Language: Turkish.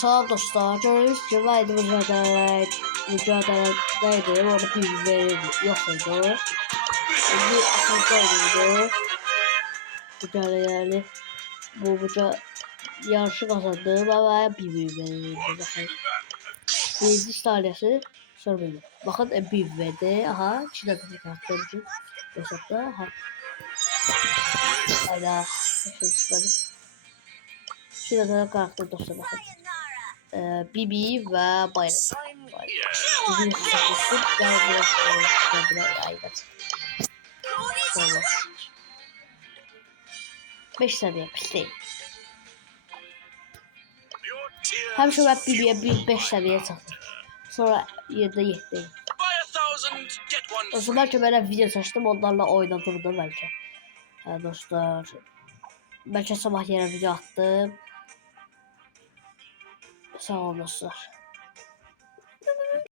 Salam dostlar, gördüğünüz gibi haydi mücadeledeydi, orada bir yok idi. Şimdi asılda oynuyordu. Mücadeleleri yarışı kazandım ama bir verildi. Bakın. Birinci saniyesi sonra benim. Bakın bir verdi. Aha, Çin'de bir karakter için. Hesapta. Aha. Hayda. Çin'de de karakter dostlar bakın. Bibi ve Bayram. Bibi hesaplasın. Ben biraz aydat. Sonra. 5 seviye pisleyin. Həmişə mən Bibiyə 5 səviyyə çatır. Sonra 7. Dostlar bəlkə mən video çəkdim, onlarla oynadırdım bəlkə. Hə dostlar. Bəlkə sabah yenə video atdım. Sağ olun dostlar.